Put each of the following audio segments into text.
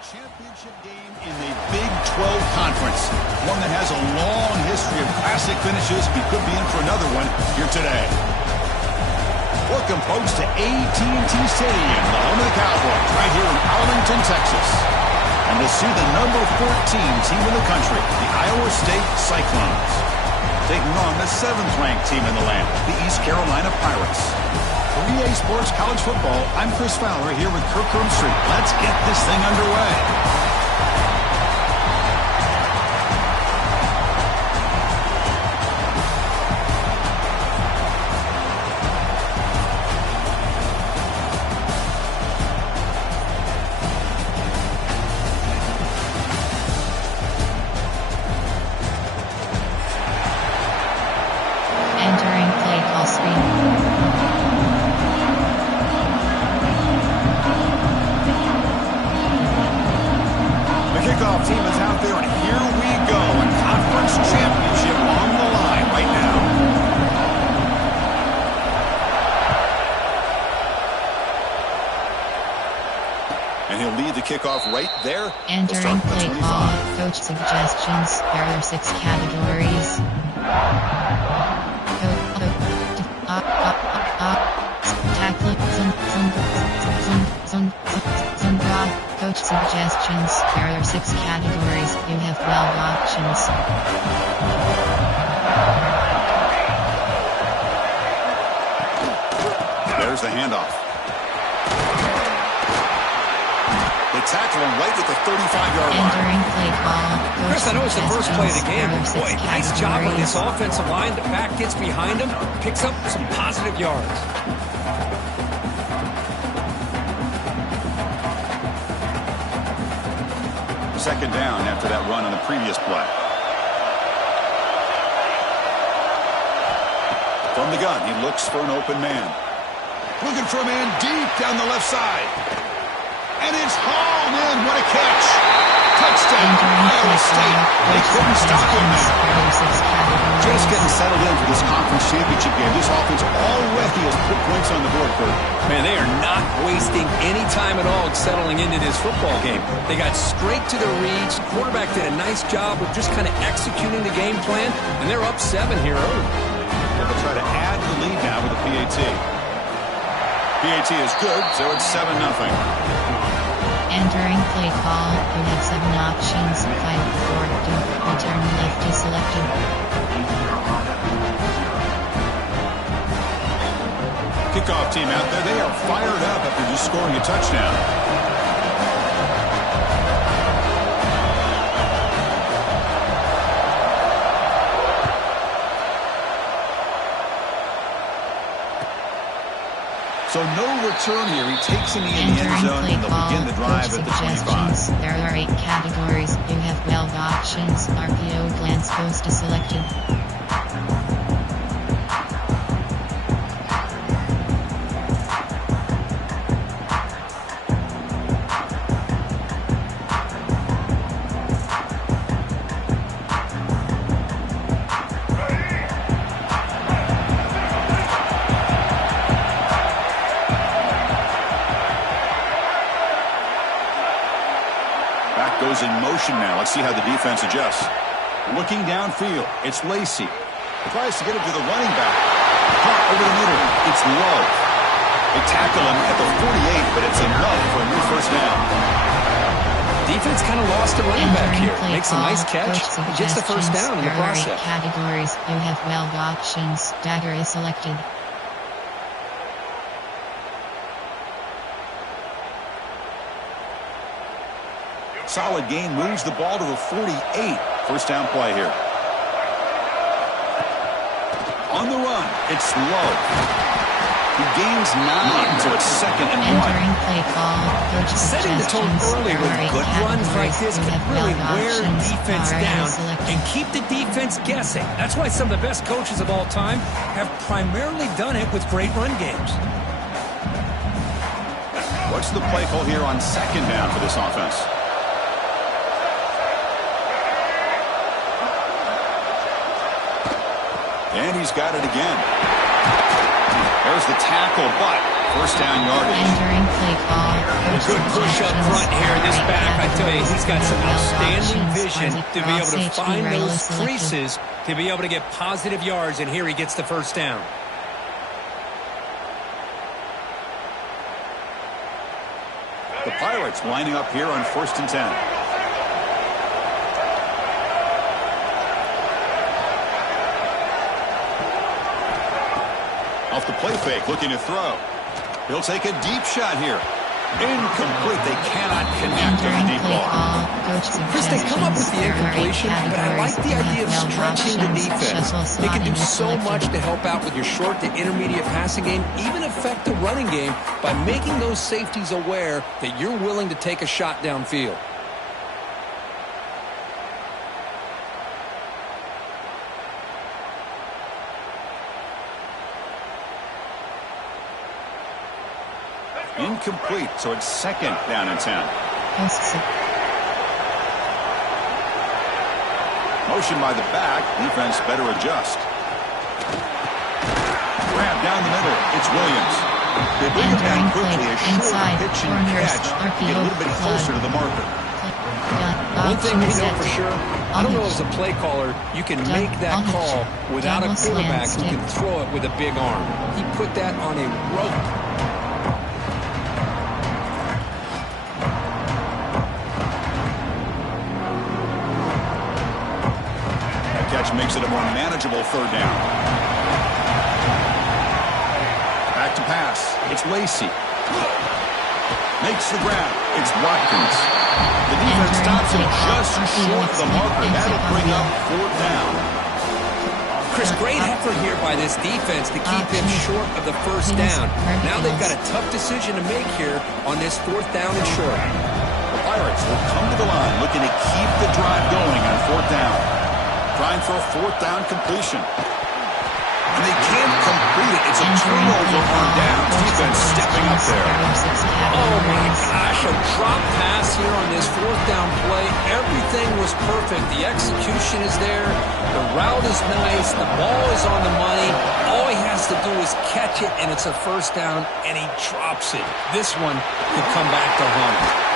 championship game in the Big 12 Conference. One that has a long history of classic finishes. We could be in for another one here today. Welcome, folks, to AT&T Stadium, the home of the Cowboys, right here in Arlington, Texas. And to see the number 14 team in the country, the Iowa State Cyclones, taking on the 7th-ranked team in the land, the East Carolina Pirates. For EA Sports College Football, I'm Chris Fowler here with Kirk Herbstreit. Let's get this thing underway. Entering play call screen. Kickoff team is out there, and here we go. A conference championship on the line right now. And he'll lead the kickoff right there. Entering play call. Coach suggestions. There are 6 categories. Tackling. Coach suggestions. There are 6 categories. You have 12 options. There's the handoff. They tackle him right at the 35-yard line. Entering play call. Chris, I know it's the first play of the game, but boy, nice job on this offensive line. The back gets behind him, picks up some positive yards. Second down after that run on the previous play. From the gun, he looks for an open man. Looking for a man deep down the left side. And it's hauled in. What a catch. Touchdown, Iowa State. They couldn't stop him there. Just getting settled in for this conference championship game. This offense already has put points on the board, Kurt. Man, they are not wasting any time at all settling into this football game. They got straight to the reads. Quarterback did a nice job of just kind of executing the game plan, and they're up 7 here early. They'll try to add the lead now with the PAT. PAT is good, so it's 7-0. Entering play call. You have 7 options. 5, 4, 2. Return left is selected. Kickoff team out there. They are fired up after just scoring a touchdown. So no return here. He takes him in the end zone, and they'll begin the drive at the 25. There are 8 categories. You have 12 options. RPO glance goes to selected. Goes in motion now. Let's see how the defense adjusts. Looking downfield, it's Lacey. Tries to get it to the running back. Caught over the middle. It's Love. They tackle him at the 48, but it's enough for a new first down. Defense kind of lost a running back here. Makes a nice catch. Gets the first down in the process. Categories. You have 12 options. Dagger is selected. Solid gain, moves the ball to the 48. First down play here. On the run, it's Love. He gains 9, so it's 2nd and 1. Entering play call. Coach setting the tone early with good runs like this can really wear defense down and keep the defense guessing. That's why some of the best coaches of all time have primarily done it with great run games. What's the play call here on 2nd down for this offense? And he's got it again. There's the tackle, but first down yardage. Entering play call. A good push up front here in this back. I tell you, he's got some outstanding vision to be able to find those creases to be able to get positive yards, and here he gets the first down. The Pirates lining up here on 1st and 10. Off the play fake, looking to throw. He'll take a deep shot here. Incomplete. They cannot connect on the deep ball. Chris, they come up with the incompletion, but I like the idea of stretching the defense. They can do so much to help out with your short to intermediate passing game, even affect the running game by making those safeties aware that you're willing to take a shot downfield. Incomplete, so it's 2nd down and 10. Motion by the back. Defense better adjust. Grab down the middle. It's Williams. They bring him down quickly. A short pitch and catch. Get a little bit closer to the marker. One thing we know for sure, I don't know as a play caller, you can make that call without a quarterback who can throw it with a big arm. He put that on a rope. Catch makes it a more manageable 3rd down. Back to pass. It's Lacy. Makes the grab. It's Watkins. The defense stops him just short of the marker. That'll bring up 4th down. Chris, great effort here by this defense to keep him short of the first down. Now they've got a tough decision to make here on this 4th down and short. The Pirates will come to the line looking to keep the drive going on 4th down. Trying for a 4th down completion. And they can't complete it. It's a turnover on down. Defense stepping up there. Oh, my gosh. A drop pass here on this 4th down play. Everything was perfect. The execution is there. The route is nice. The ball is on the money. All he has to do is catch it, and it's a 1st down, and he drops it. This one could come back to haunt.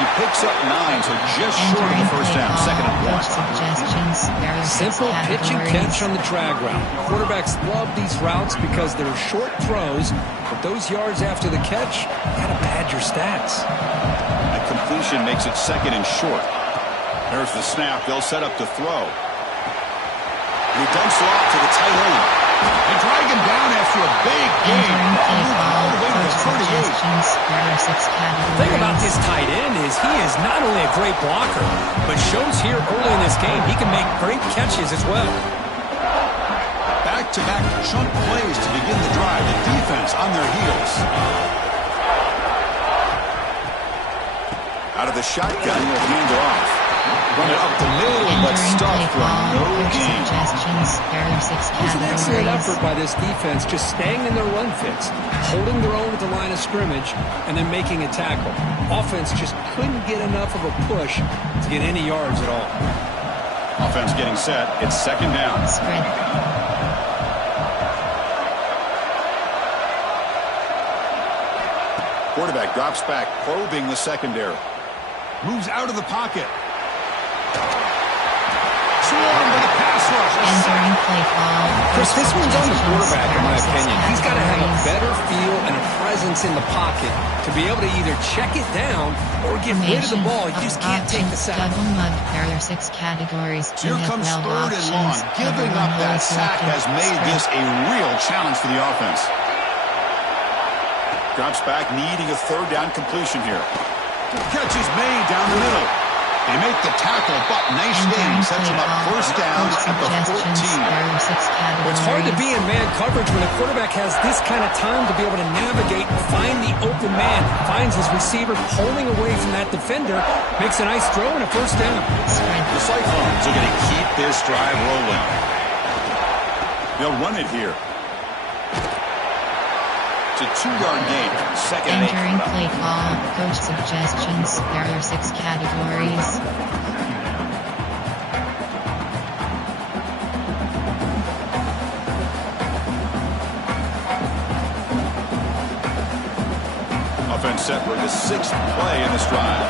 He picks up 9, so just short of the first down. 2nd and 1. Simple pitch and catch on the drag route. Quarterbacks love these routes because they're short throws, but those yards after the catch gotta pad your stats. That completion makes it 2nd and short. There's the snap. They'll set up to throw. He dumps it off to the tight end. They drag him down after a big game. All the way to the 38. The thing about this tight end is he is not only a great blocker, but shows here early in this game he can make great catches as well. Back-to-back chunk plays to begin the drive. The defense on their heels. Out of the shotgun, he'll hand it off. Run it up the middle, but stuffed for no gain. It was an excellent effort by this defense, just staying in their run fits, holding their own at the line of scrimmage, and then making a tackle. Offense just couldn't get enough of a push to get any yards at all. Offense getting set. It's 2nd down. Quarterback drops back, probing the secondary. Moves out of the pocket. Swarmed by the pass rush. Chris, this one's on the quarterback, in my opinion. He's got to have a better feel and a presence in the pocket to be able to either check it down or get rid of the ball. You just can't take the sack. There are 6 categories. Here comes 3rd and long. Giving up that sack has made this a real challenge for the offense. Drops back, needing a 3rd down completion here. Catch is made down the middle. They make the tackle, but nice game. Sets him up 1st down at the 14. It's hard to be in man coverage when a quarterback has this kind of time to be able to navigate and find the open man. Finds his receiver pulling away from that defender. Makes a nice throw and a 1st down. The Cyclones are going to keep this drive rolling. They'll run it here. It's a 2-yard gain. 2nd and 8. Entering play call. Coach suggestions. There are 6 categories. set for the 6th play in this drive.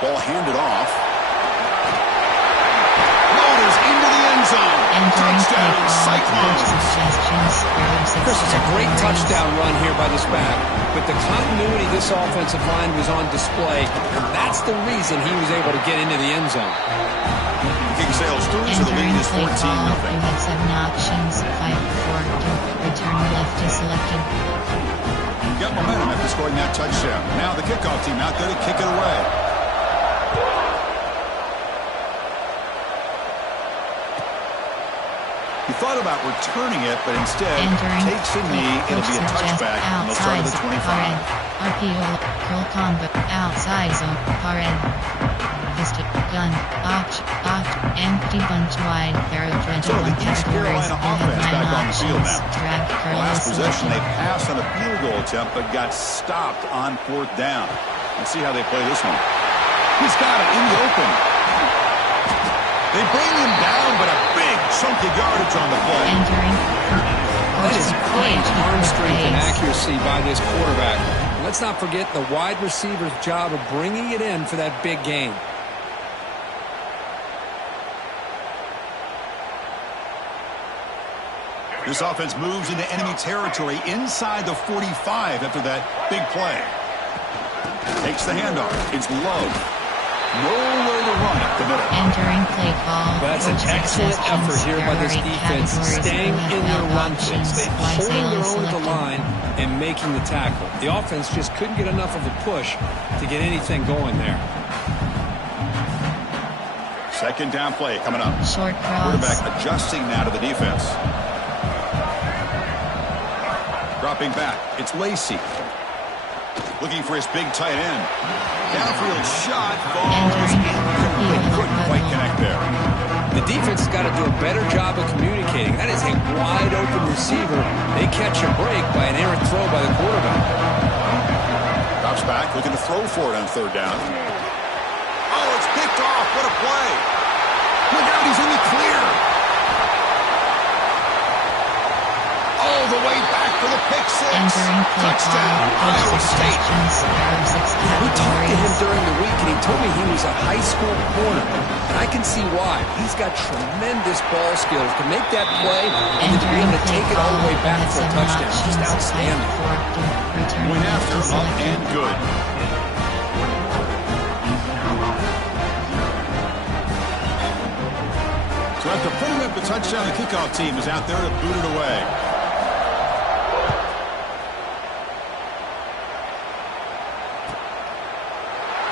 Ball handed off. Loaders into the end zone. Touchdown, Cyclones. Chris, it's a great touchdown run here by this back. But the continuity this offensive line was on display, and that's the reason he was able to get into the end zone. King sails through, so the lead is 14-0. You have 7 options. 5, 4, 2. Return left is selected. Got momentum after scoring that touchdown. Now the kickoff team out there to kick it away. He thought about returning it, but instead takes a knee. It'll be a touchback, and they'll start at the 25. RPO, curl combo, outside zone, Paren. Pistol, gun, option, empty bunch wide, barrel dredge So the on East categories. Carolina You have offense 9 back on the field options. now. Drag, curl Last is possession, they selected. passed on a field goal attempt, but got stopped on 4th down. Let's see how they play this one. He's got it in the open. They bring him down, but a big chunk of yardage on the play. Entering. That is great arm strength and accuracy by this quarterback. Let's not forget the wide receiver's job of bringing it in for that big gain. This offense moves into enemy territory inside the 45 after that big play. Takes the handoff. It's low. Nowhere to run up the middle. Entering play call. That's an excellent effort here by this defense, staying in their run fits. They holding their own at the line and making the tackle. The offense just couldn't get enough of a push to get anything going there. 2nd down play coming up. Short cross. Quarterback adjusting now to the defense. Dropping back. It's Lacy. Looking for his big tight end. Downfield shot. Falls incomplete. Couldn't quite connect there. The defense has got to do a better job of communicating. That is a wide open receiver. They catch a break by an errant throw by the quarterback. Drops back. Looking to throw for it on 3rd down. Oh, it's picked off. What a play. Look out. He's in the clear. All the way back for the pick 6. Entering play Touchdown, Iowa State. We talked to him during the week, and he told me he was a high school corner. And I can see why. He's got tremendous ball skills to make that play and to be able to take it all the way back for a touchdown. Just outstanding. Went after, up and good. So after putting up the touchdown, the kickoff team is out there to boot it away.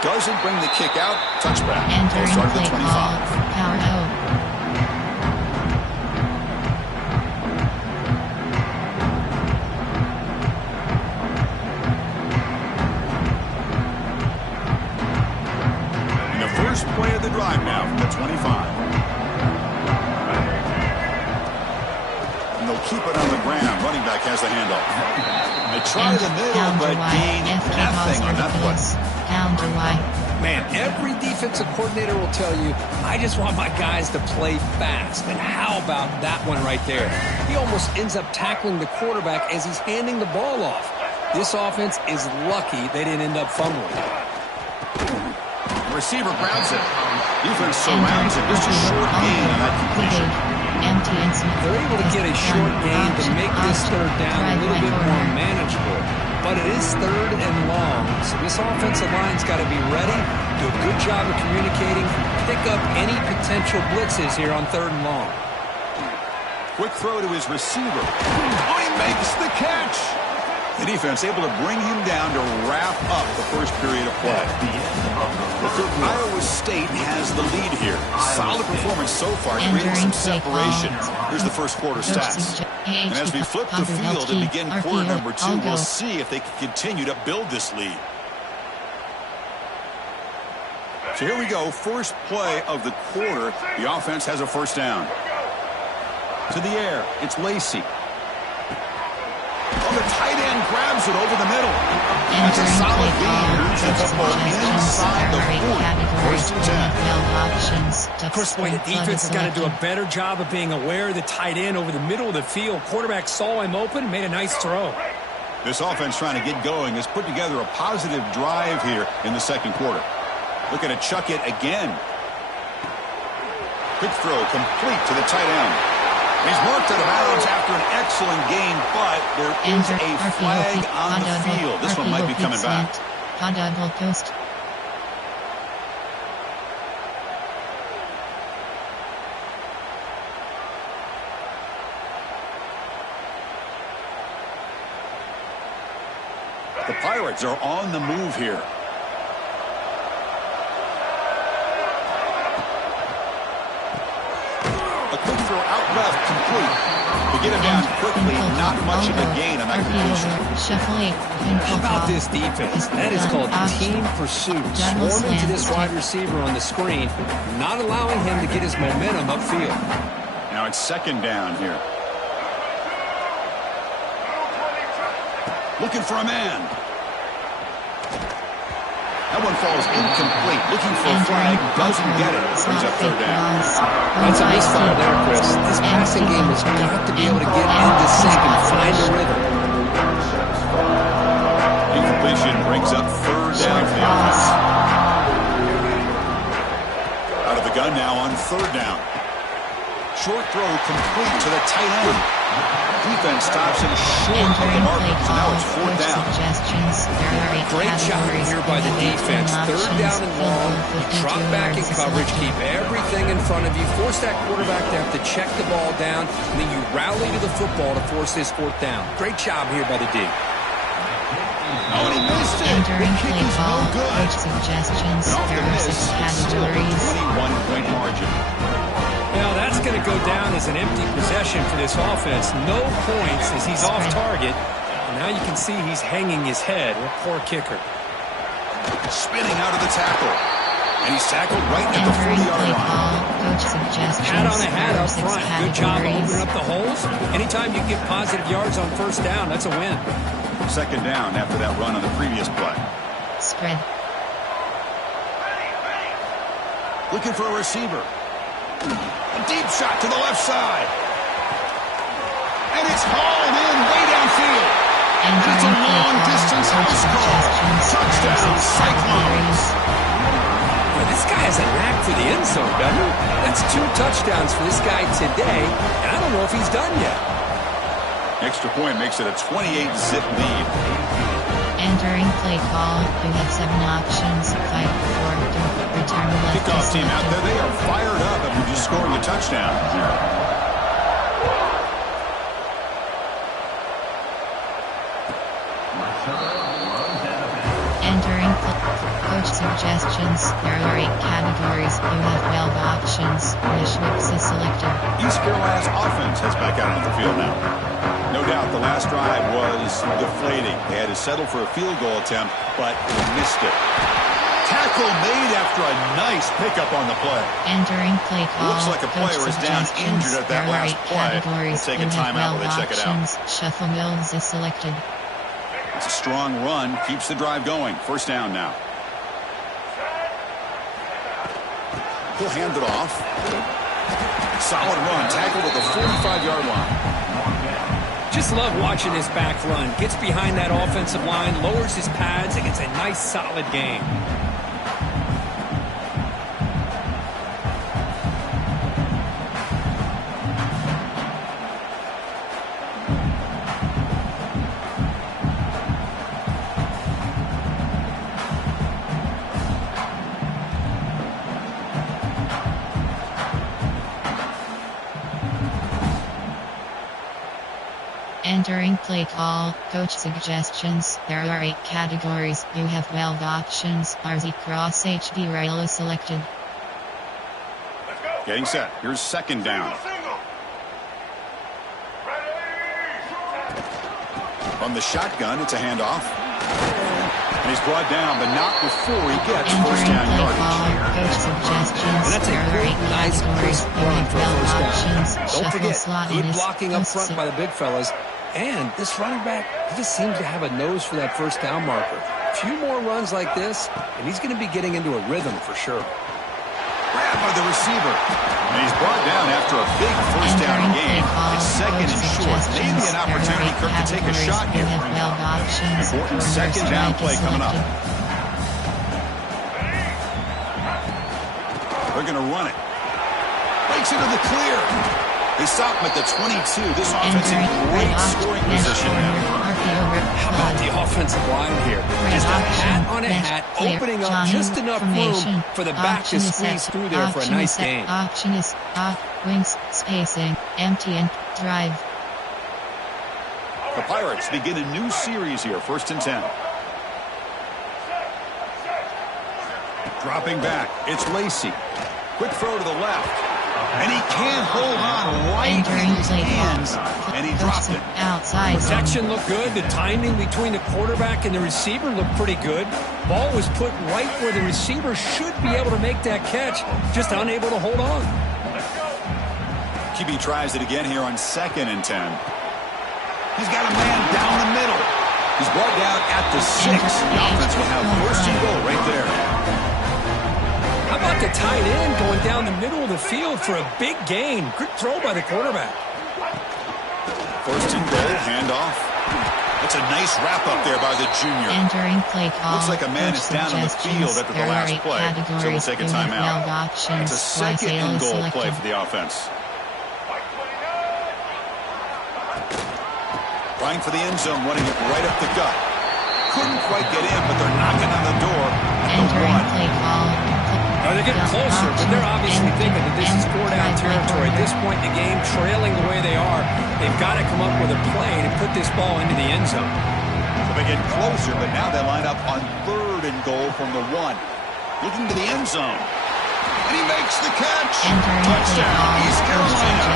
Doesn't bring the kick out. Touchback. Entering Start at the play 25. call. Power O. And the first play of the drive now from the 25. And they'll keep it on the ground. Running back has the handoff. They try the middle, but gain nothing on that play. Counter Y. Man, every defensive coordinator will tell you, I just want my guys to play fast. And how about that one right there? He almost ends up tackling the quarterback as he's handing the ball off. This offense is lucky they didn't end up fumbling. The receiver grabs it. Defense surrounds it. Just a short gain on that completion. They're able to get a short gain to make this 3rd down a little bit more manageable. But it is 3rd and long, so this offensive line's got to be ready, do a good job of communicating, pick up any potential blitzes here on 3rd and long. Quick throw to his receiver. Oh, he makes the catch. The defense able to bring him down to wrap up the first period of play. Iowa State has the lead here. Solid performance so far, creating some separation. Here's the first quarter stats. And as we flip the field and begin quarter number 2, we'll see if they can continue to build this lead. So here we go, first play of the quarter. The offense has a 1st down. To the air, it's Lacy. Oh, the tight end grabs moves it over the middle. That's a solid gain. Moves the football inside the 40. First and 10. Of course, boy, the defense has got to do a better job of being aware of the tight end over the middle of the field. Quarterback saw him open, made a nice throw. This offense trying to get going has put together a positive drive here in the second quarter. Looking to chuck it again. Quick throw complete to the tight end. He's marked out of bounds after an excellent gain, but there is a flag on the field. This one might be coming back. The Pirates are on the move here. A quick throw out left, complete. To get him down quickly, not much of a gain on that completion. How about this defense? That is called team pursuit. Swarming to this wide receiver on the screen, not allowing him to get his momentum upfield. Now it's second down here. Looking for a man. That one falls incomplete. Looking for a flag. Doesn't get it. Brings up third down. That's a misfire there, Chris. This passing game has got to be able to get into sync and find a rhythm. Incompletion brings up third down for the offense. Out of the gun now on third down. Short throw complete to the tight end. Defense stops him short of the mark. So now it's fourth down. Great job here by the defense. Third down and long. You drop back in coverage, keep everything in front of you, force that quarterback to have to check the ball down, and then you rally to the football to force this fourth down. Great job here by the D. Oh, and he missed it. Entering play ball, coach suggestions, there are 6 categories. 21-point margin. Well, that's going to go down as an empty possession for this offense. No points as he's off target. And now you can see he's hanging his head. What a poor kicker. Spinning out of the tackle. And he's tackled right at the 40-yard line. Coach suggestions. Hat on a hat up front. Good job of opening up the holes. Anytime you get positive yards on first down, that's a win. Second down after that run on the previous play. Spread. Looking for a receiver. A deep shot to the left side. And it's hauled in way downfield. And it's a long-distance house call. Touchdown, Cyclones. Well, this guy has a knack for the end zone, doesn't he? That's 2 touchdowns for this guy today, and I don't know if he's done yet. Extra point makes it a 28-zip lead. Entering play call, you have 7 options, 5, 4, 2, return left. Kickoff team out there, they are fired up after just scoring a touchdown. Entering coach suggestions, there are 8 categories, you have 12 options, wish mix is selected. East Carolina's offense has back out on the field now. No doubt the last drive was deflating. They had to settle for a field goal attempt, but missed it. Tackle made after a nice pickup on the play. Entering play call. Looks like a player is down injured at that last play. We'll take a timeout while they check it out. Shuffle Mills is selected. It's a strong run. Keeps the drive going. First down now. He'll hand it off. Solid run. Tackled at the 45-yard line. Just love watching this back run. Gets behind that offensive line, lowers his pads, and gets a nice solid gain. Entering play call, coach suggestions, there are 8 categories, you have 12 options, RZ Cross HB rail is selected. Getting set, here's second down. From the shotgun, it's a handoff. And he's brought down, but not before he gets first down yardage. Coach suggestions, and that's a great, nice, crisp run for a first down. Don't forget, slot good blocking up front by the big fellas. And this running back, he just seems to have a nose for that first down marker. A few more runs like this, and he's going to be getting into a rhythm for sure. Grabbed by the receiver. And he's brought down after a big first down game. It's second and short. Maybe an opportunity, Kirk, to take a shot here. Important second down play coming up. They're going to run it. Breaks into the clear. They stop him at the 22. This offense in great scoring position now. How about the offensive line here? Just a hat on a hat, opening up just enough room for the back to squeeze through there for a nice gain. Option is wings, spacing, empty and drive. The Pirates begin a new series here, 1st and 10. Dropping back, it's Lacy. Quick throw to the left. And he can't hold on right in his hands. And he dropped it. Outside. Protection looked good. The timing between the quarterback and the receiver looked pretty good. Ball was put right where the receiver should be able to make that catch. Just unable to hold on. QB tries it again here on 2nd and 10. He's got a man down the middle. He's brought down at the 6. The offense will have 1st and goal right there. How about the tight end going down the middle of the field for a big gain? Good throw by the quarterback. 1st and goal, handoff. That's a nice wrap up there by the junior. Entering play call. Looks like a man is down on the field after the last play, so we'll take a timeout. It's a 2nd and goal play for the offense. Trying for the end zone, running it right up the gut. Couldn't quite get in, but they're knocking on the door at the 1. Entering play call. They're getting closer, but they're obviously thinking that this is 4-down territory. At this point in the game, trailing the way they are, they've got to come up with a play to put this ball into the end zone. So they get closer, but now they line up on 3rd and goal from the 1. Looking to the end zone. And he makes the catch. Touchdown, East Carolina.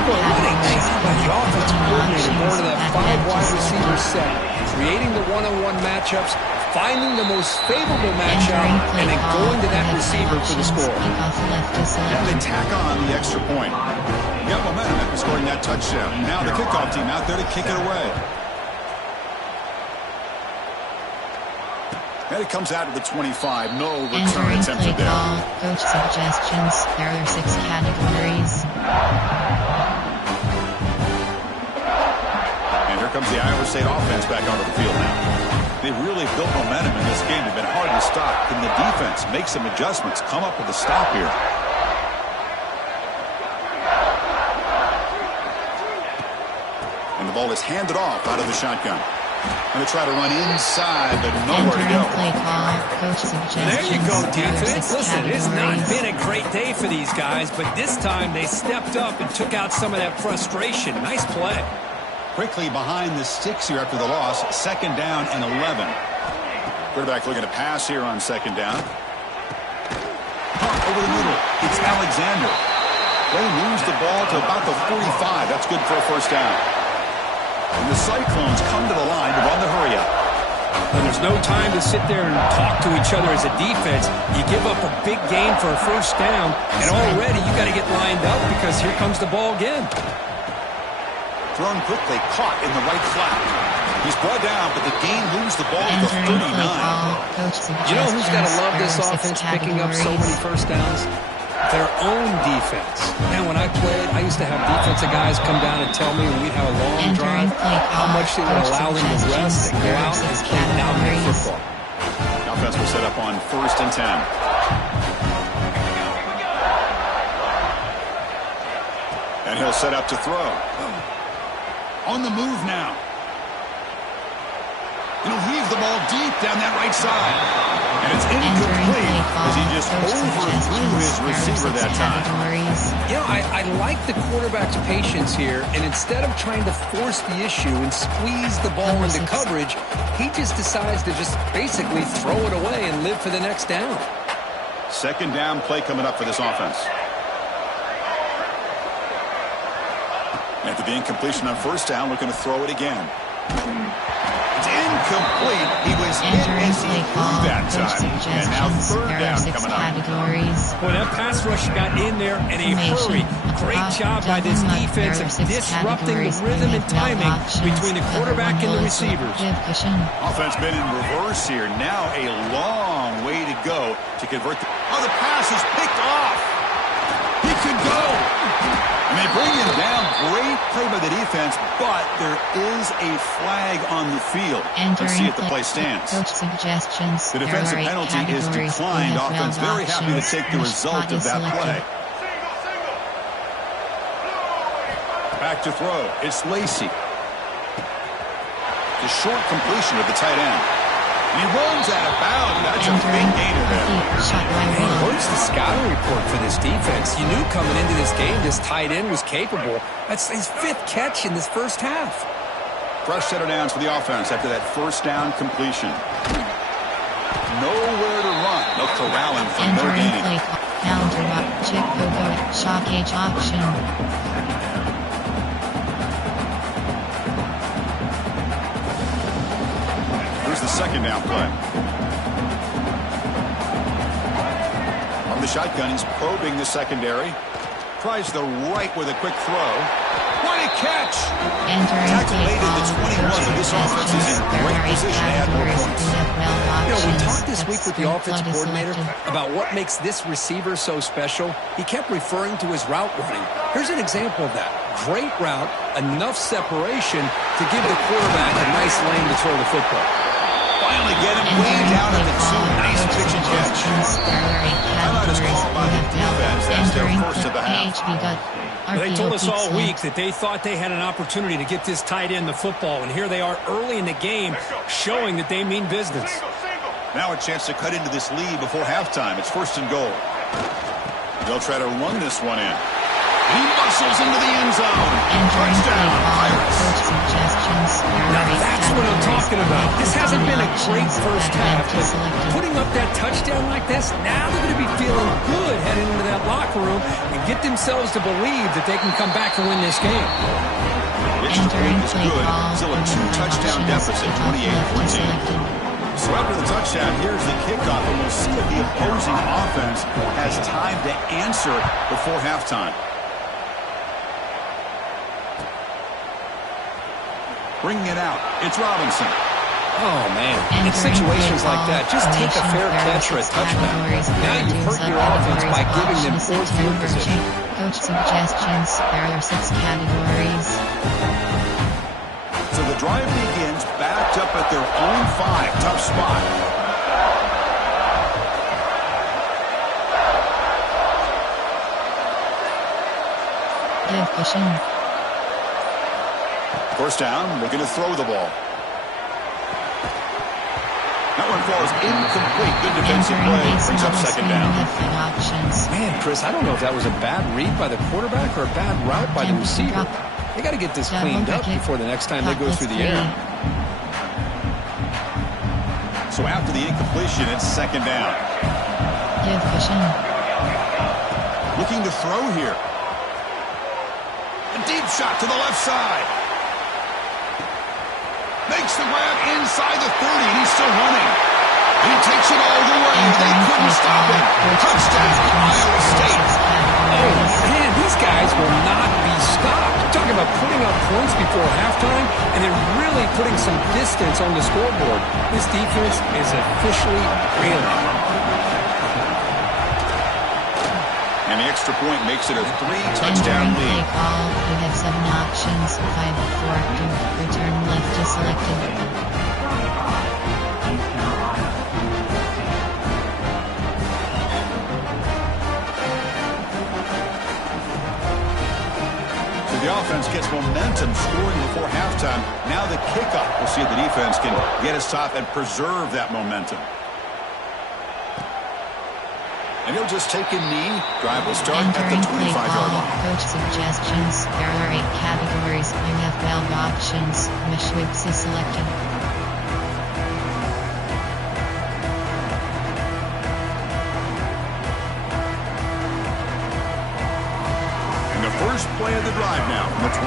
The offensive coordinator more to that 5-wide receiver set, creating the one-on-one matchups, finding the most favorable matchup, and then going to that receiver for the score. Yeah, they tack on the extra point. You got momentum after scoring that touchdown. And now the kickoff team out there to kick it away. And it comes out of the 25. No return attempted there. Coach suggestions. There are 6 categories. And here comes the Iowa State offense back onto the field now. They really built momentum in this game. They've been hard to stop. Can the defense make some adjustments? Come up with a stop here. And the ball is handed off out of the shotgun. And they try to run inside, but nowhere to go. There you go, defense. Listen, it's not been a great day for these guys, but this time they stepped up and took out some of that frustration. Nice play. Quickly behind the sticks here after the loss. 2nd down and 11. Quarterback looking to pass here on 2nd down. Over the middle. It's Alexander. They moves the ball to about the 45. That's good for a 1st down. And the Cyclones come to the line to run the hurry-up. And there's no time to sit there and talk to each other as a defense. You give up a big gain for a 1st down, and already you got to get lined up because here comes the ball again. Thrown quickly, caught in the right flat. He's brought down, but the game moves the ball to the 39. You know who's got to love this offense picking up so many 1st downs? Their own defense. Man, when I played, I used to have defensive guys come down and tell me when we'd have a long drive how much they would allow them to rest and go out and play downhill football. The offense will set up on 1st and 10. And he'll set up to throw. On the move now. And he'll heave the ball deep down that right side. And it's incomplete as he just overthrew his receiver that time. You know, I like the quarterback's patience here, and instead of trying to force the issue and squeeze the ball into coverage, he just decides to just basically throw it away and live for the next down. 2nd down play coming up for this offense. After the incompletion on 1st down, looking to throw it again. It's incomplete. He was was hit as he threw that time. And now third down coming up. Well, that pass rush got in there in a hurry. Great job by this defense of disrupting the rhythm and timing between the quarterback and the receivers. Offense been in reverse here. Now a long way to go to convert the... Oh, the pass is picked off. He could go. And they bring him down. Great play by the defense, but there is a flag on the field. Let's see if the play stands. Coach suggestions. The defensive penalty is declined. Offense very happy to take the result of that play. Back to throw. It's Lacy. The short completion of the tight end. And he runs out of bounds. That's a big gainer there. Where's the scouting report for this defense? You knew coming into this game this tight end was capable. That's his 5th catch in this first half. Fresh set of downs for the offense after that first down completion. Nowhere to run. No corralling for no gain. Shock age option. The second down play. On the shotgun, he's probing the secondary. Tries the right with a quick throw. What a catch! Tackle late at the 21, so this offense is in great position to add more points. You know, we talked this week with the offensive coordinator about what makes this receiver so special. He kept referring to his route running. Here's an example of that. Great route, enough separation to give the quarterback a nice lane to throw the football. Finally get him way down at the 2. Nice pitch and catch. Timeout is called by the defense. That's their first of the half. They told us all week that they thought they had an opportunity to get this tight end the football, and here they are early in the game showing that they mean business. Now a chance to cut into this lead before halftime. It's 1st and goal. They'll try to run this one in. He muscles into the end zone. Touchdown, Pirates. Now that's what I'm talking about. This hasn't been a great first half, but putting up that touchdown like this, now they're going to be feeling good heading into that locker room and get themselves to believe that they can come back and win this game. Extra point is good. Still a 2-touchdown deficit, 28-14. So after the touchdown, here's the kickoff, and we'll see if the opposing offense has time to answer before halftime. Bringing it out, it's Robinson. Oh, man. In situations like that, just take a fair catch or a touchdown. Now you've hurt your offense by giving them poor field position. Coach suggestions, there are 6 categories. So the drive begins backed up at their own 5. Tough spot. Fishing. First down, looking to throw the ball. That one falls incomplete. Good defensive play. Brings up second down. Man, Chris, I don't know if that was a bad read by the quarterback or a bad route by the receiver. They got to get this cleaned up before the next time they go through the air. So after the incompletion, it's second down. Looking to throw here. A deep shot to the left side. Makes the grab inside the 30, and he's still running. And he takes it all the way. They couldn't stop him. Touchdown, Iowa State. Oh, man, these guys will not be stopped. You're talking about putting up points before halftime, and then really putting some distance on the scoreboard. This defense is officially reeling. And the extra point makes it a 3-touchdown lead. You have 7 options. 5, 4, 2. Return left is selected. So the offense gets momentum scoring before halftime. Now the kickoff. We'll see if the defense can get a stop and preserve that momentum. And he'll just take a knee. Drive will start at the 25-yard line. Coach suggestions. There are 8 categories. You have 12 options. Mishwix is selected. And the first play of the drive now from the 25.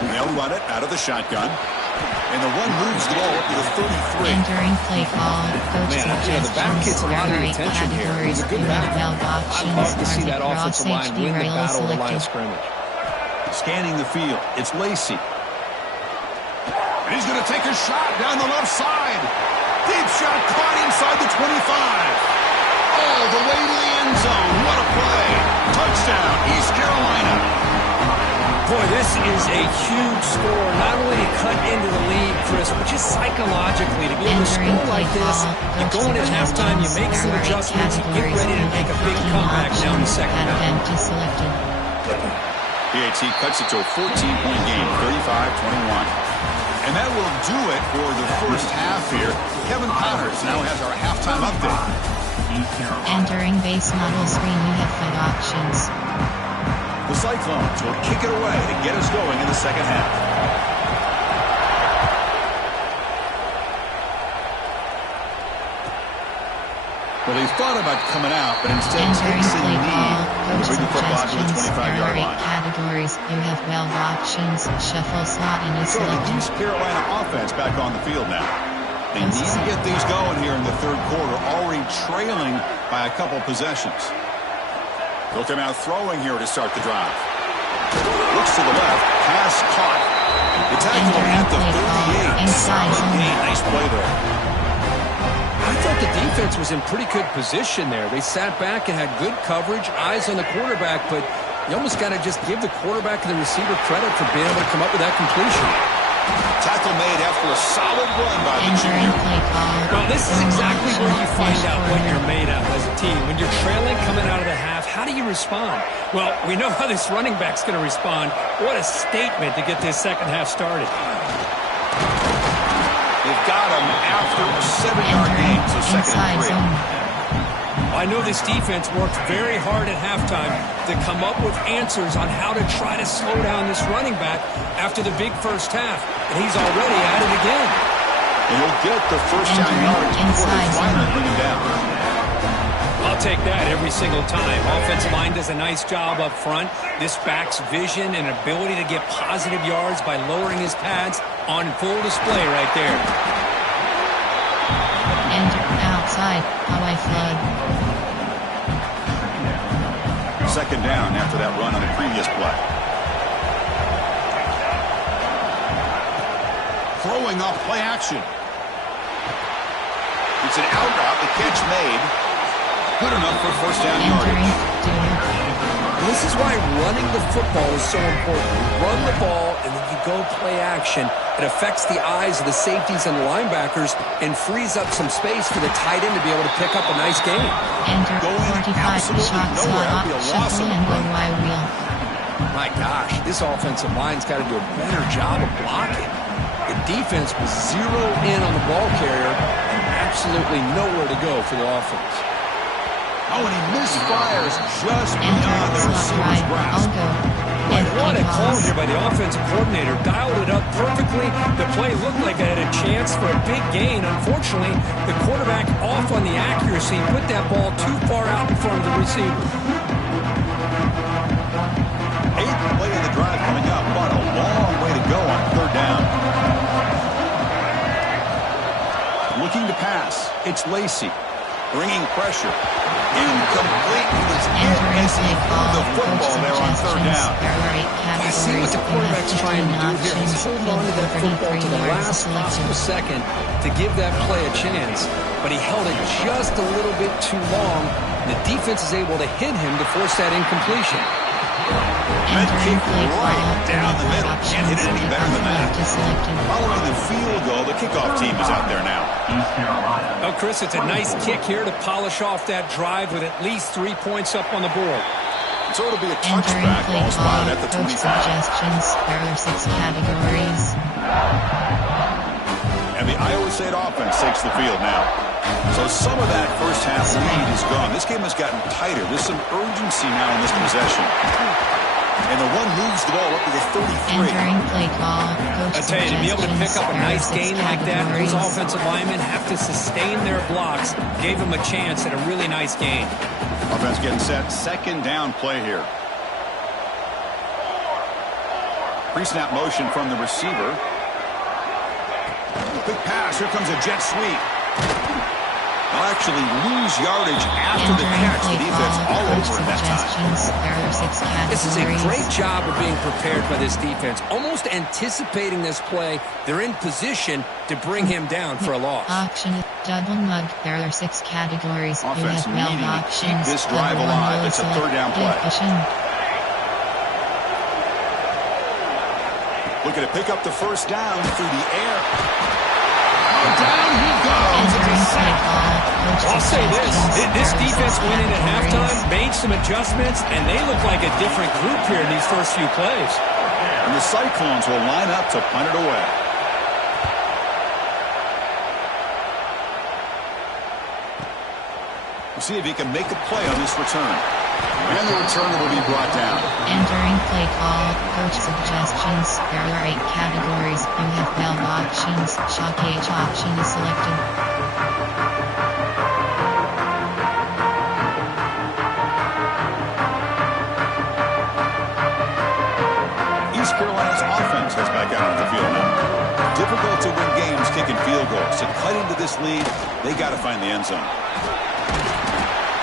They'll run it out of the shotgun. And the one moves the ball up to the 33. Entering play call, coach the back gets a lot of the attention here. He's a good back. I'd love to see that offensive line win the battle of the line of scrimmage. Scanning the field, it's Lacy. And he's going to take a shot down the left side. Deep shot caught inside the 25. All the way to the end zone. What a play. Touchdown, East Carolina. Boy, this is a huge score, not only to cut into the lead, Chris, but just psychologically to be able to score like this. You go in at halftime, you make some adjustments, you get ready to make a big comeback down the second half. PAT cuts it to a 14-point game, 35-21. And that will do it for the first half here. Kevin Powers now has our halftime update. Entering base model screen, you have 5 options. The Cyclones will kick it away to get us going in the second half. Well, he thought about coming out, but instead takes a knee to bring the football to the 25-yard line. Categories, you have 12 options, shuffle slot, and you So the select. East Carolina offense back on the field now. They need to get things going here in the third quarter, already trailing by a couple possessions. They'll come out throwing here to start the drive. Looks to the left, pass caught. The tackle at the 38. Solid gain. Nice play there. I thought the defense was in pretty good position there. They sat back and had good coverage, eyes on the quarterback, but you almost got to just give the quarterback and the receiver credit for being able to come up with that completion. Tackle made after a solid run by the junior. Well, this is exactly where you find out what you're made of as a team. When you're trailing coming out of the half, how do you respond? Well, we know how this running back's going to respond. What a statement to get this second half started. They've got him after a 7-yard gain, so second and 3. I know this defense worked very hard at halftime to come up with answers on how to try to slow down this running back after the big first half, and he's already at it again. And he'll get the first down yardage before they finally bring him down. I'll take that every single time. Offensive line does a nice job up front. This back's vision and ability to get positive yards by lowering his pads on full display right there. Enter outside, Hawaii flood. Second down after that run on the previous play. Throwing off play action. It's an out route, the catch made. Good enough for first down yardage. This is why running the football is so important. You run the ball and then you go play action. It affects the eyes of the safeties and linebackers and frees up some space for the tight end to be able to pick up a nice game. Enter 45 shot slot, shuffle and go wide wheel. My gosh, this offensive line's got to do a better job of blocking. The defense was zeroed in on the ball carrier and absolutely nowhere to go for the offense. Oh, and he misfires just beyond the receiver's grasp. What a call here by the offensive coordinator. Dialed it up perfectly. The play looked like it had a chance for a big gain. Unfortunately, the quarterback off on the accuracy, put that ball too far out in front of the receiver. 8th play of the drive coming up, but a long way to go on third down. Looking to pass, it's Lacy. Bringing pressure. Incomplete. He was hit as he threw the football there on third down. I see what the quarterback's trying to do here. He's holding on to that football to the last possible second to give that play a chance. But he held it just a little bit too long. The defense is able to hit him to force that incompletion. That kick right down the middle. Can't hit it any better than that. Following the field goal, the kickoff team is out there now. Oh, Chris, it's a nice kick here to polish off that drive with at least 3 points up on the board. So it'll be a touchback, ball spotted at the 25. Suggestions, there are 6 categories. And the Iowa State offense takes the field now. So some of that first half lead is gone. This game has gotten tighter. There's some urgency now in this possession. And the one moves the ball up to the 33. Entering play call. I tell you, to be able to pick up a nice gain like that, those offensive linemen have to sustain their blocks. Gave them a chance at a really nice gain. Offense getting set. Second down play here. Pre-snap motion from the receiver. Quick pass. Here comes a jet sweep. They'll actually lose yardage after the catch. The defense all over it that time. This is a great job of being prepared by this defense. Almost anticipating this play. They're in position to bring him down for a loss. Auction, double mug. There are 6 categories. Offense needing to keep this drive alive. It's a third down play. Looking to pick up the first down through the air. Down he goes. I'll say this defense went in at halftime, made some adjustments, and they look like a different group here in these first few plays. And the Cyclones will line up to punt it away. We'll see if he can make a play on this return. And the returner will be brought down. Entering play call, coach suggestions. There are 8 categories. You have valve options. Shock H option is selected. East Carolina's offense has back out on the field now. Difficult to win games kicking field goals. To cut into this lead, they got to find the end zone.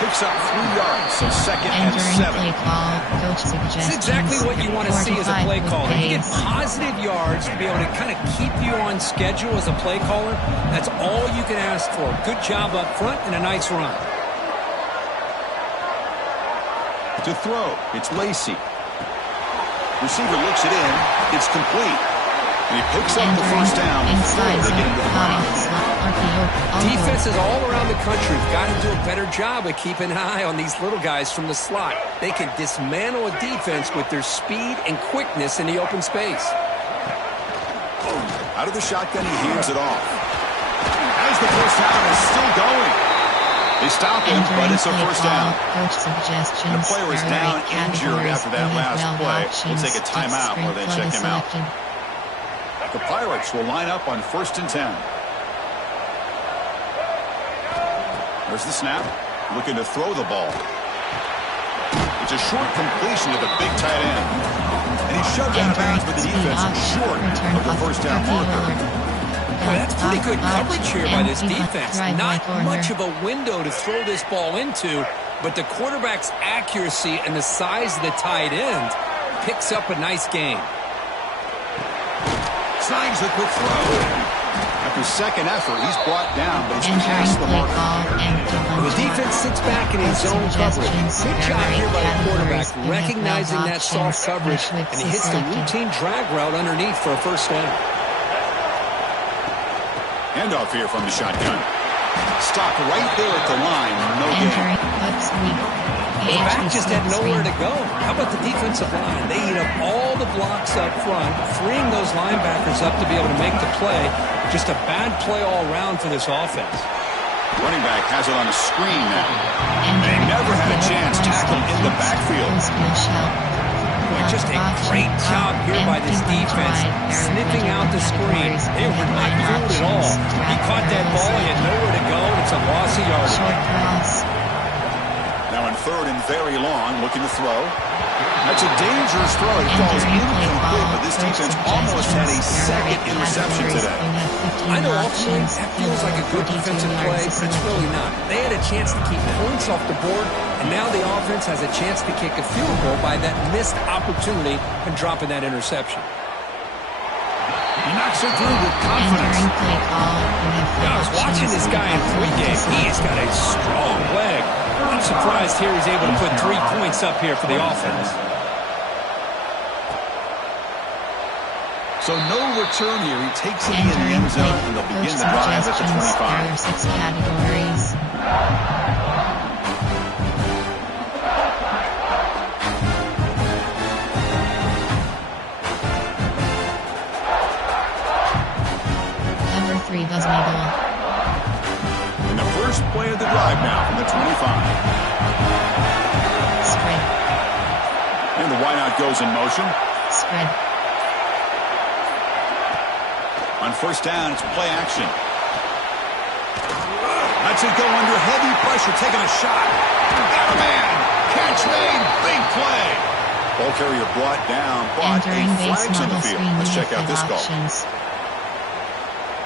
Picks up 3 yards, so second and 7. Play call, coach suggestions. This is exactly what you want to see as a play caller. You get positive yards to be able to kind of keep you on schedule as a play caller. That's all you can ask for. Good job up front and a nice run. To throw, it's Lacey. Receiver looks it in. It's complete. And he picks up the first down. Inside they get into the pocket. Defenses all around the country have got to do a better job of keeping an eye on these little guys from the slot. They can dismantle a defense with their speed and quickness in the open space. Out of the shotgun, he hands it off. As the first down is still going. They stop him, but it's a first down. And the player is down injured after that last play. We'll take a timeout where they check him out. The Pirates will line up on 1st and 10. There's the snap. Looking to throw the ball. It's a short completion to the big tight end. And he's shoved out of bounds, but the defense is short of the first down marker. Boy, that's pretty good coverage here by this defense. Not much of a window to throw this ball into, but the quarterback's accuracy and the size of the tight end picks up a nice gain. Signs the quick throw. After second effort, he's brought down, but he's past the mark. The defense sits back in his zone coverage. Good job here by the quarterback, recognizing that soft coverage, and he hits the routine drag route underneath for a first down. Handoff here from the shotgun. Stopped right there at the line. No gain. The back just had nowhere to go. How about the defensive line? They eat up all the blocks up front, freeing those linebackers up to be able to make the play. Just a bad play all around for this offense. Running back has it on the screen now. They never had a chance tackled in the backfield. Just a great job here by this defense, sniffing out the screen. They were not fooled at all. He caught that ball, he had nowhere to go, and it's a loss of yardage. Now in 3rd and very long, looking to throw. That's a dangerous throw. It falls incomplete, but this defense almost had a second interception today. I know ultimately that feels like a good defensive play, but it's really not. They had a chance to keep points off the board, and now the offense has a chance to kick a field goal by that missed opportunity and dropping that interception. He knocks it through with confidence. I was watching this guy in pregame. He's got a strong leg. I'm surprised here he's able to put 3 points up here for the offense. So no return here. He takes it in the end zone, and they'll begin the drive at the 25. There are 6 categories. Number 3, Buzz And the first play of the drive now from the 25. Spread. And the wideout goes in motion. Spread. On first down, it's play action. Lets it go under heavy pressure, taking a shot. Got a man. Catch made. Big play. Ball carrier brought down, but Entering a base flag's in the model field. screen Let's check out with this call. options.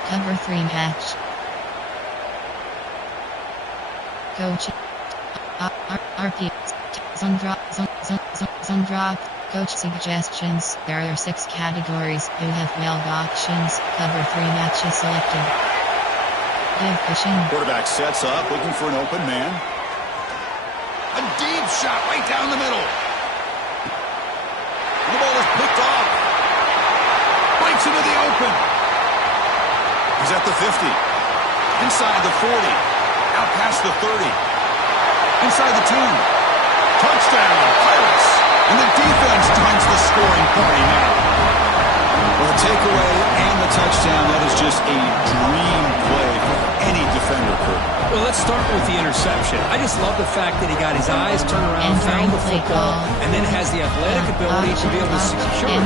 Cover 3 match. Coach. RP. Zone drop. Coach suggestions. There are 6 categories. You have 12 options. Cover 3 matches selected. Give fishing. Quarterback sets up, looking for an open man. A deep shot right down the middle. The ball is picked off. Breaks into the open. He's at the 50. Inside the 40. Out past the 30. Inside the 10. Touchdown, Pirates. And the defense joins the scoring party now. Well, the takeaway and the touchdown, that is just a dream play for any defender, Kurt. Well, let's start with the interception. I just love the fact that he got his eyes turned around, found the football, and then has the athletic ability to be able to secure it.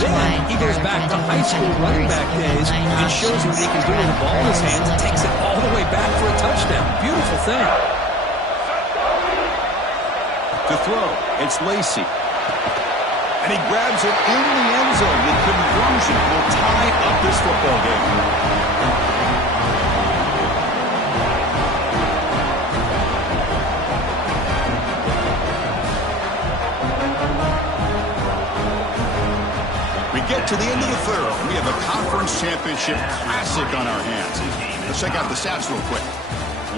Then he goes back to high school running back days and shows you what he can do with the ball in his hands and takes it all the way back for a touchdown. Beautiful thing. To throw, it's Lacy. And he grabs it in the end zone. The conversion will tie up this football game. We get to the end of the third. We have a conference championship classic on our hands. Let's check out the stats real quick.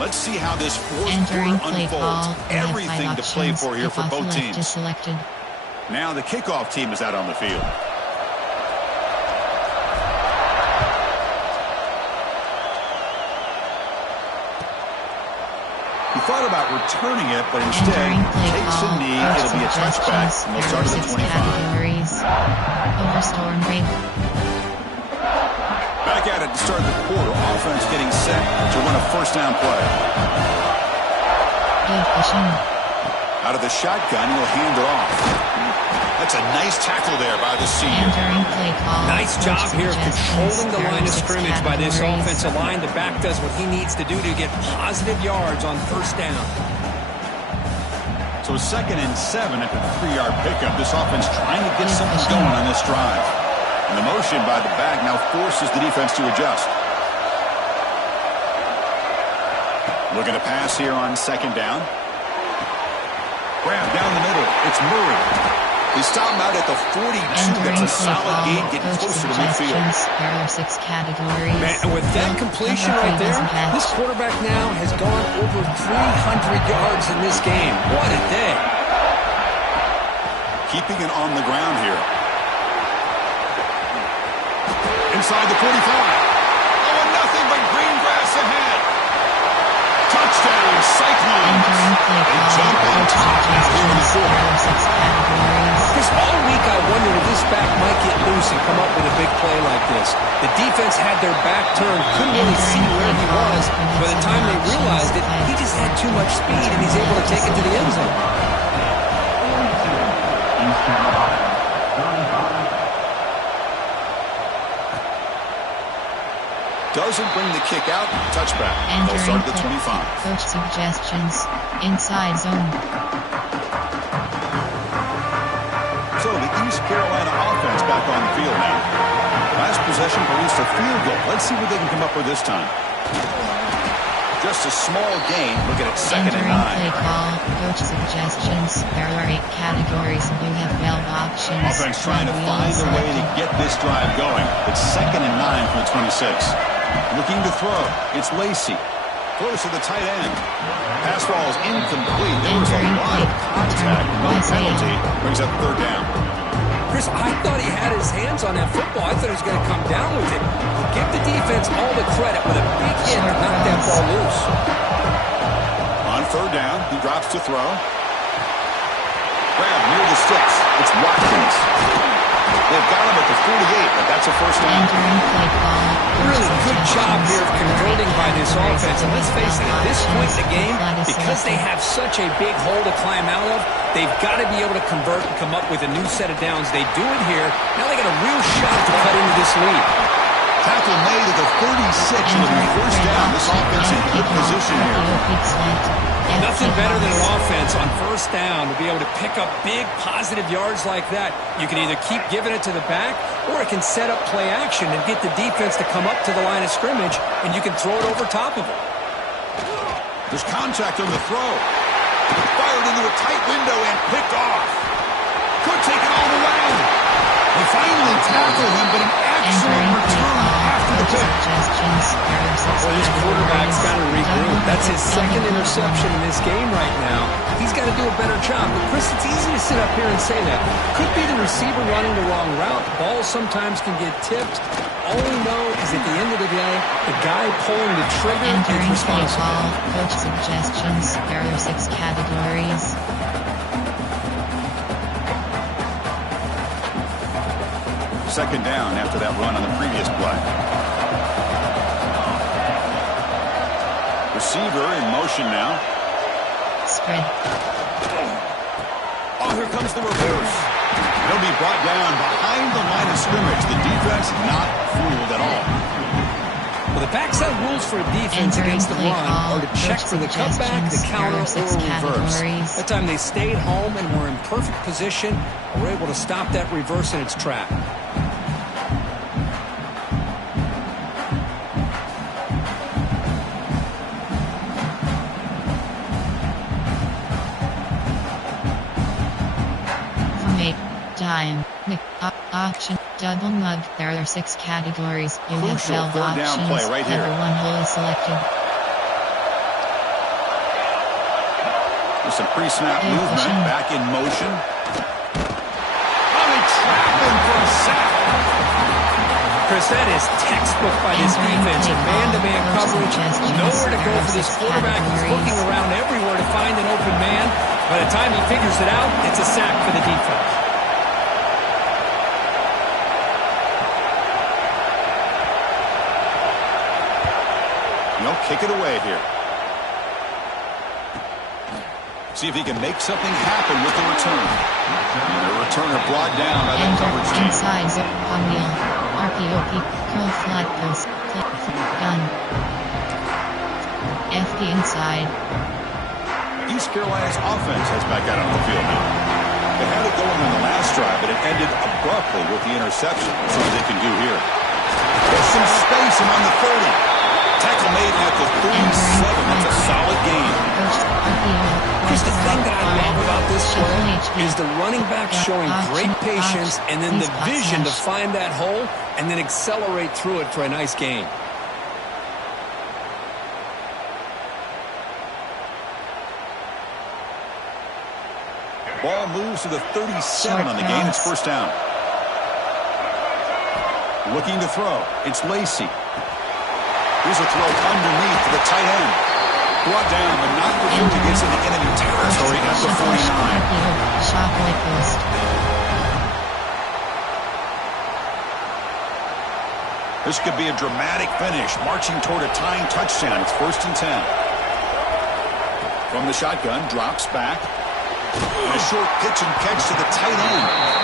Let's see how this fourth quarter unfolds. Everything to play for here for both teams. Selected. Now the kickoff team is out on the field. He thought about returning it, but instead takes a knee. It'll be a touchback, and they'll start at the 25. Over storm rate. Back at it to start the quarter. Offense getting set to run a first down play. Good fishing. Out of the shotgun, he'll hand it off. That's a nice tackle there by the senior. Nice job here of controlling the line of scrimmage by this offensive line. The back does what he needs to do to get positive yards on first down. So 2nd and 7 after the 3-yard pickup. This offense trying to get something going on this drive. And the motion by the back now forces the defense to adjust. Looking to pass here on 2nd down. Grab down the middle. It's Murray. They stop him out at the 42. That's a solid gain, getting closer to midfield. There are 6 categories. Man, and with that completion right there, this quarterback now has gone over 300 yards in this game. What a day. Keeping it on the ground here. Inside the 45. Oh, and nothing but green grass ahead. Touchdown, Cyclones. They jump on top now here in the fourth. Chris, all week I wondered if this back might get loose and come up with a big play like this. The defense had their back turned, couldn't really see where he was. By the time they realized it, he just had too much speed, and he's able to take it to the end zone. Doesn't bring the kick out. Touchback. They'll start at the 25. Coach suggestions. Inside zone. So the East Carolina offense back on the field now. Last possession produced a field goal. Let's see what they can come up with this time. Just a small gain. Looking at 2nd and 9. Play call. Coach suggestions. There are 8 categories. You have 12 options. Offense trying to find a way to get this drive going. It's 2nd and 9 from the 26. Looking to throw. It's Lacy. Close to the tight end. Pass ball is incomplete. There was a lot of contact. No penalty. Brings up 3rd down. Chris, I thought he had his hands on that football. I thought he was going to come down with it. Give the defense all the credit with a big hit to knock that ball loose. On 3rd down, he drops to throw. Grab near the sticks. It's Watkins. They've got him at the 48, but that's a first down. Really good job here of converting by this offense. And let's face it, at this point in the game, because they have such a big hole to climb out of, they've got to be able to convert and come up with a new set of downs. They do it here. Now they got a real shot to cut into this lead. Tackle made at the 36, and it'll be first down. This offense in good position here. Nothing better than an offense on first down to be able to pick up big positive yards like that. You can either keep giving it to the back, or it can set up play action and get the defense to come up to the line of scrimmage, and you can throw it over top of it. There's contact on the throw. Fired into a tight window and picked off. Could take it all the way. They finally tackle him, but an excellent return after the pick. Well, this quarterback's got to regroup. That's his second interception in this game right now. He's got to do a better job. But, Chris, it's easy to sit up here and say that. Could be the receiver running the wrong route. Balls sometimes can get tipped. All we know is at the end of the day, the guy pulling the trigger is responsible. Coach suggestions. There are 6 categories. Second down after that run on the previous play. Receiver in motion now. Spread. Oh, here comes the reverse. He'll be brought down behind the line of scrimmage. The defense not fooled at all. Well, the backside rules for a defense against the run are to check for the cutback, the counter, or reverse. That time they stayed home and were in perfect position and were able to stop that reverse in its track. Time. Option. Double mug. There are 6 categories. You have 12 options. Play right here. Number 1 hole is selected. With some pre-snap movement. Back in motion. Oh, they trap him for a sack. Chris, that is textbook by this defense. Man-to-man coverage. Nowhere to go for this quarterback. He's looking around everywhere to find an open man. By the time he figures it out, it's a sack for the defense. Kick it away here. See if he can make something happen with the return. And the returner brought down by the coverage team. Inside zip, wheel, RPOP, curl flat post, click, gun. FP inside. East Carolina's offense has back out on the field now. They had it going on the last drive, but it ended abruptly with the interception. That's what they can do here. There's some space among the 30. Tackle made at the 37. That's a solid gain. Just the thing that I love about this play is the running back showing great patience and then the vision to find that hole and then accelerate through it for a nice gain. Ball moves to the 37 on the game. It's first down. Looking to throw. It's Lacy. Here's a throw underneath to the tight end. Brought down, but not before he gets into enemy territory at the 49. This could be a dramatic finish, marching toward a tying touchdown. It's first and 10. From the shotgun, drops back. And a short pitch and catch to the tight end.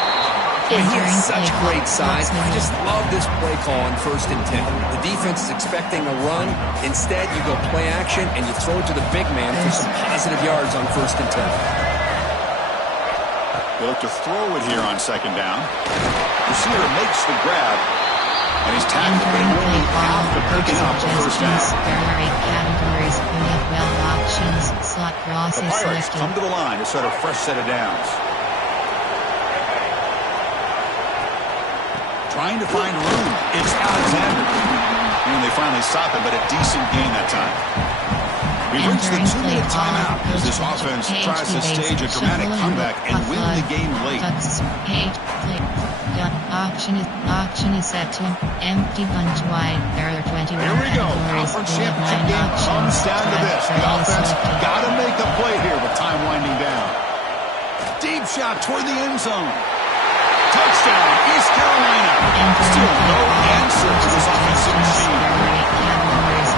He has such great size. I just love this play call on first and 10. The defense is expecting a run. Instead, you go play action, and you throw it to the big man for some positive yards on first and 10. They look to throw it here on second down. Receiver makes the grab, and he's tackled, but he won't have to pick it up for first down. There are 8 categories. You have 12 options. Slot cross The is Pirates selected. come to the line to set a fresh set of downs. Trying to find room. It's Alexander. And they finally stop him, but a decent gain that time. We reach the 2-minute timeout as this offense tries to stage a dramatic comeback and win the game late. Auction is set to empty bunch wide. There are 21 Here we go. Conference championship game comes down to this. The offense got to make a play here with time winding down. Deep shot toward the end zone. Touchdown, East Carolina. Still no answer to this offensive machine.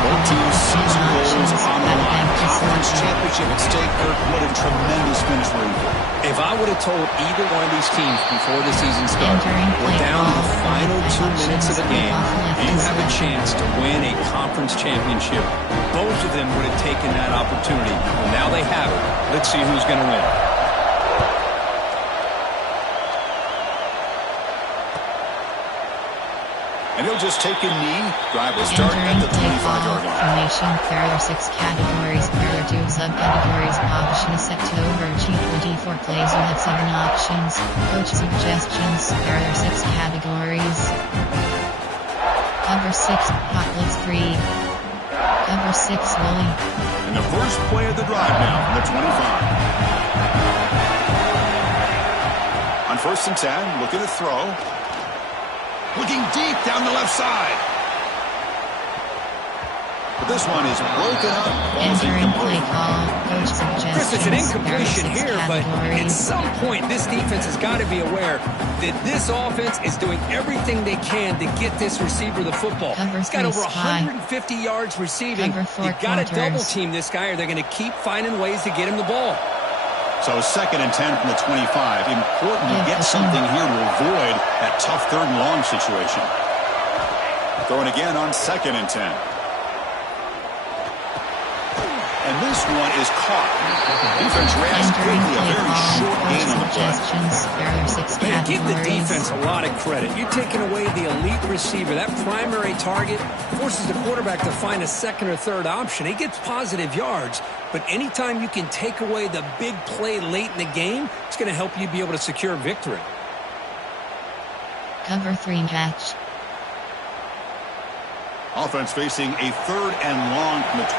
Both teams' season goals on the line. Conference championship at stake. What a tremendous finish we're in for. If I would have told either one of these teams before the season started, we're down to the final 2 2 minutes of the game, you have a chance to win a conference championship. Both of them would have taken that opportunity. Well, now they have it. Let's see who's going to win. And he'll just take a knee. Drive will start at the 25-yard line. Formation. There are 6 categories. There are 2 subcategories. Option set to over G24 plays. You have 7 options. Coach suggestions. There are 6 categories. Cover 6. Hot blitz 3. Cover 6. Willie. And the first play of the drive now from the 25. On 1st and 10, looking to throw. Looking deep down the left side. But this one is broken up. Entering play call. Coach suggestions. Chris, it's an incompletion here, but at some point, this defense has got to be aware that this offense is doing everything they can to get this receiver the football. He's got over 150 yards receiving. You've got to double team this guy, or they're going to keep finding ways to get him the ball. So 2nd and 10 from the 25. Important to get something here to avoid that tough 3rd and long situation. Throwing again on 2nd and 10. And this one is caught. Defense reacts quickly. A very short gain on the play. Man, give the defense a lot of credit. You're taking away the elite receiver. That primary target forces the quarterback to find a 2nd or 3rd option. He gets positive yards. But anytime you can take away the big play late in the game, it's going to help you be able to secure victory. Cover 3 catch. Offense facing a 3rd and long from the 28.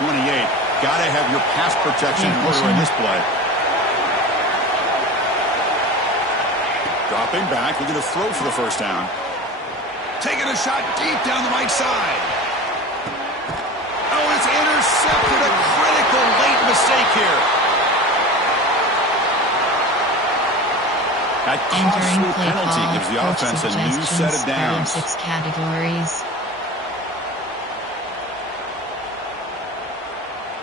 Got to have your pass protection in order in this play. Dropping back, looking to throw for the 1st down. Taking a shot deep down the right side. Oh, it's intercepted. A critical late mistake here. That costly penalty gives the offense a new set of downs. 6 categories.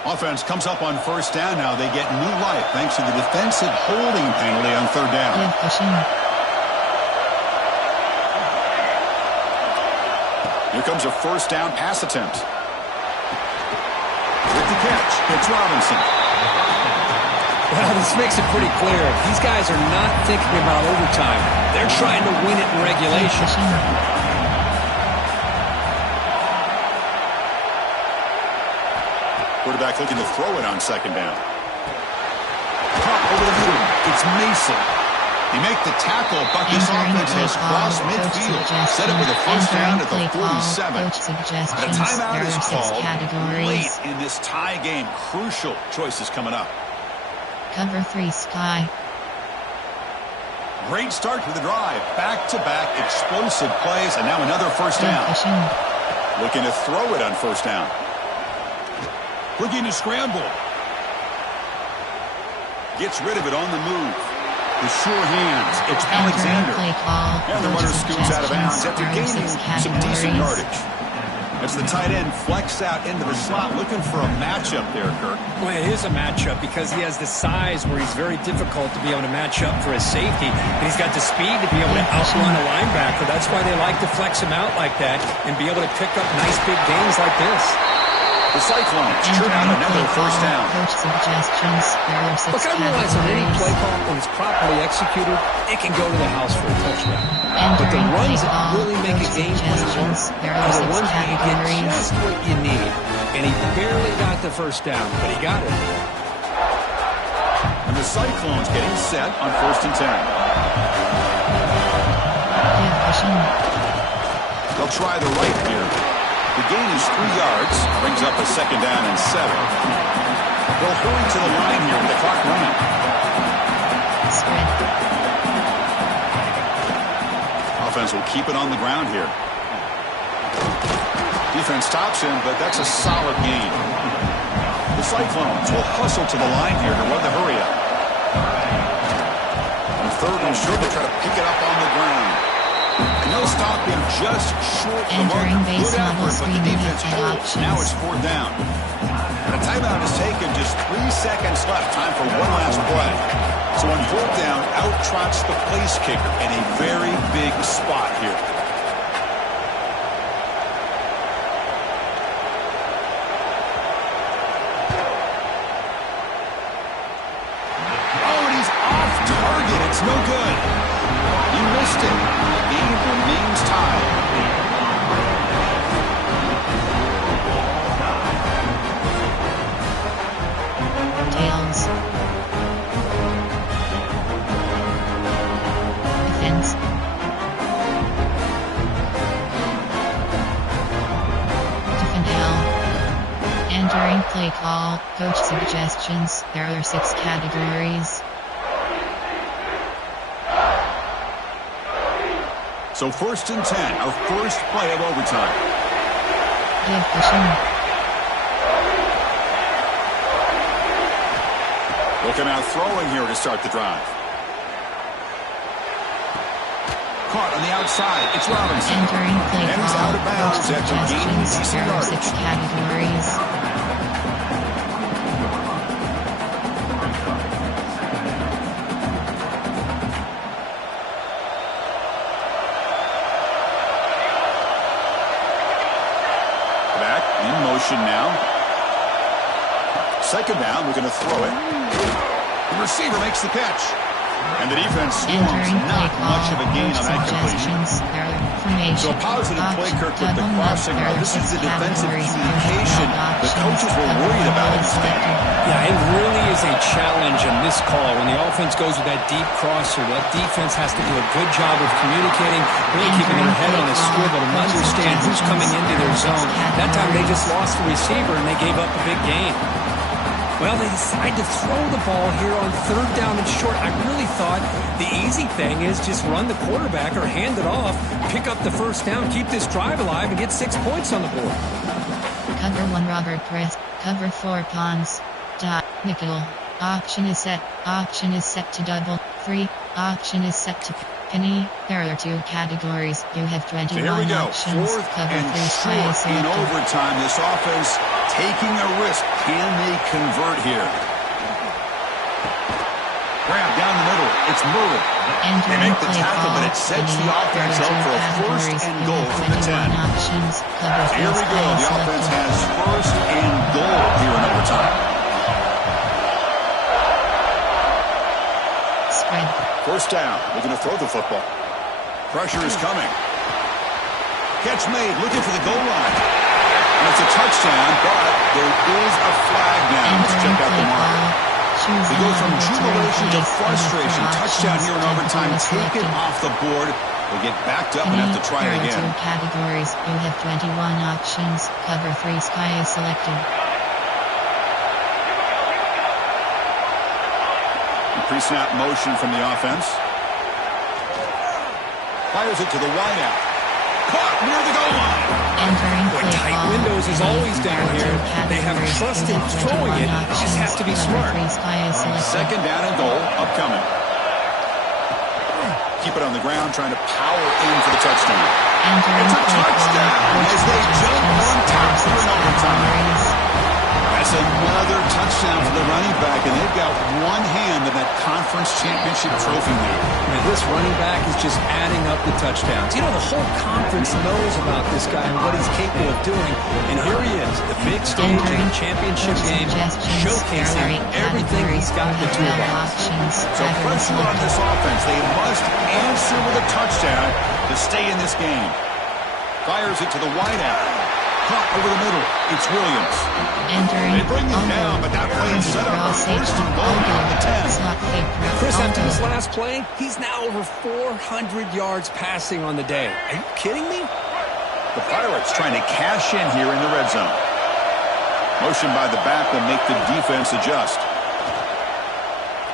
Offense comes up on 1st down now. They get new life thanks to the defensive holding penalty on 3rd down. Here comes a 1st down pass attempt. With the catch, it's Robinson. Well, this makes it pretty clear. These guys are not thinking about overtime. They're trying to win it in regulation. Quarterback looking to throw it on 2nd down. Pop over the middle. It's Mason. They make the tackle, but this offense has crossed midfield. Set it with a 1st down at the 47. The timeout is called late in this tie game. Crucial choices coming up. Cover 3 Sky. Great start to the drive. Back-to-back explosive plays, and now another 1st down. Looking to throw it on 1st down. Looking to scramble. Gets rid of it on the move. With sure hands, it's Alexander. And the runner scoots out of bounds after gaining some decent yardage. As the tight end flex out into the slot, looking for a matchup there, Kirk. Well, it is a matchup because he has the size where he's very difficult to be able to match up for his safety. And he's got the speed to be able to outrun a linebacker. That's why they like to flex him out like that and be able to pick up nice big gains like this. The Cyclones churn out another 1st down. Coach suggestions. Look, I realize on any play call, when it's properly executed, it can go to the house for a touchdown. But the runs that really make a game plan work are the ones where you get just what you need. And he barely got the 1st down, but he got it. And the Cyclones getting set on 1st and 10. They'll try the right here. The gain is 3 yards, brings up a 2nd down and 7. They'll hurry to the line here with the clock running. Offense will keep it on the ground here. Defense stops him, but that's a solid gain. The Cyclones will hustle to the line here to run the hurry up. On 3rd and short, they try to pick it up on the ground. And they'll stop him just short of the mark. Good effort, but the defense holds. Now it's 4th down. And a timeout is taken. Just 3 seconds left. Time for one last play. So on 4th down, out trots the place kicker in a very big spot here. Entering play call, coach suggestions. There are 6 categories. So 1st and 10, our first play of overtime. Give pushing. Looking out throwing here to start the drive. Caught on the outside. It's Robinson. Entering play and he's out of bounds after gaining decent yardage. 6 yardage. categories. Back in motion now. 2nd down, we're going to throw it. The receiver makes the catch. And the defense swarms. Not much of a gain on that completion. So a positive play, Kirk, with the crossing. Now, this is the defensive communication the coaches were worried about in this game. Yeah, it really is a challenge in this call. When the offense goes with that deep crosser, that defense has to do a good job of communicating, really keeping their head on a swivel and understand who's coming into their zone. That time they just lost the receiver and they gave up a big gain. Well, they decide to throw the ball here on 3rd down and short. I really thought the easy thing is just run the quarterback or hand it off, pick up the 1st down, keep this drive alive, and get 6 points on the board. Cover 1 Robert Press. Cover 4 Pons. Nickel. Option is set. Option is set to double. 3. Option is set to penny. There are 2 categories. You have 21 So here we go. options. 4th Cover and 3 short in overtime. This offense taking a risk. Can they convert here? Grab down the middle. It's Murray. They make the tackle, but it sets the offense up for a 1st and goal from the 10. Here we go. The offense has 1st and goal here in overtime. Spread. 1st down. We're going to throw the football. Pressure is coming. Catch made. Looking for the goal line. And it's a touchdown, but there is a flag now. Let's check out the marker. They go from jubilation to frustration. Touchdown here in overtime. Take it off the board. They get backed up and have to try it again. There are 2 categories. You have 21 options. Cover 3 sky is selected. Pre-snap motion from the offense. Fires it to the wideout. Caught near the goal line. Entering Boy, play tight call. windows is always down here. They have trust in throwing it. It just has to be smart. 2nd down and goal upcoming. Keep it on the ground, trying to power in for the touchdown. It's a touchdown as they jump on top here in overtime. That's another touchdown for the running back, and they've got one hand in that conference championship trophy lead. Man, this running back is just adding up the touchdowns. You know, the whole conference knows about this guy and what he's capable of doing. And here he is, the big stage of the championship game, showcasing everything he's got in the toolbox. So pressure on this offense. They must answer with a touchdown to stay in this game. Fires it to the wideout. Caught over the middle. It's Williams. They bring him down, but that play is set up for 1st and goal on the 10. Chris, after this last play, he's now over 400 yards passing on the day. Are you kidding me? The Pirates trying to cash in here in the red zone. Motion by the back will make the defense adjust.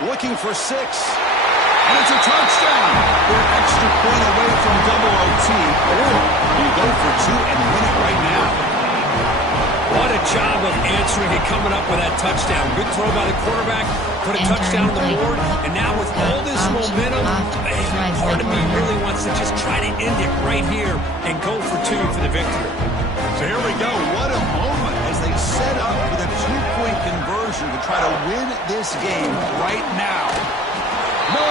Looking for 6. And it's a touchdown. They're an extra point away from double OT. Or you go for 2 and win it right now. What a job of answering and coming up with that touchdown. Good throw by the quarterback. Put a touchdown on the board. And now with all this momentum, man, part of me really wants to just try to end it right here and go for 2 for the victory. So here we go. What a moment as they set up with a 2-point conversion to try to win this game right now. No,